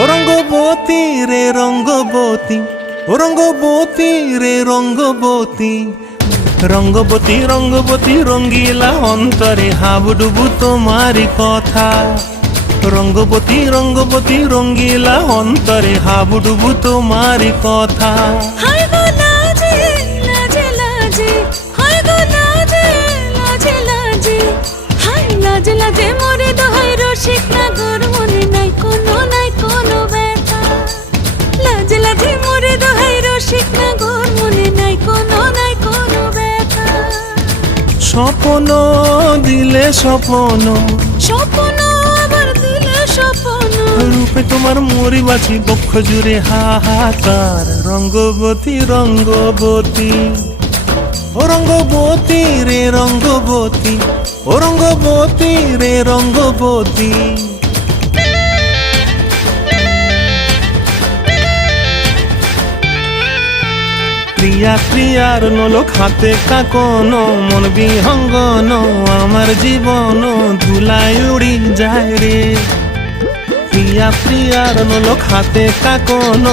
ও রঙ্গবতী রে রঙ্গবতী, ও রঙ্গবতী রে রঙ্গবতী, রঙ্গবতী রঙ্গবতী রঙ্গিলা অন্তরে হাবুডুবু তোমারি কথা। রঙ্গবতী রঙ্গবতী রঙ্গিলা অন্তরে হাবুডুবু তোমারি কথা। হায় গো লাজে লাজে লাজে, হায় গো লাজে লাজে লাজে, হায় লাজে লাজে মোরে দোহাই রসিক নাগর মনে নাই কোনো ব্যথা। লাজে লাজে মোরে দোহাই রসিক নাগর মনে নাই কোনো ব্যথা। স্বপ্ন দিলে স্বপ্ন, স্বপ্ন আবার দিলে স্বপ্ন, রূপে তোমার মরি বাছি বক্ষ জুড়ে হাহাকার। রঙ্গবতী রঙ্গবতী, ও রঙ্গবতী রে রঙ্গবতী, ও রঙ্গবতী রে রঙ্গবতী। প্রিয়া প্রিয়ার নলো খাতে কাকন, মন বিহঙ্গন আমার জীবন ধুলায় উড়ি যায় রে। প্রিয়া প্রিয়ার নলো খাতে কাকন,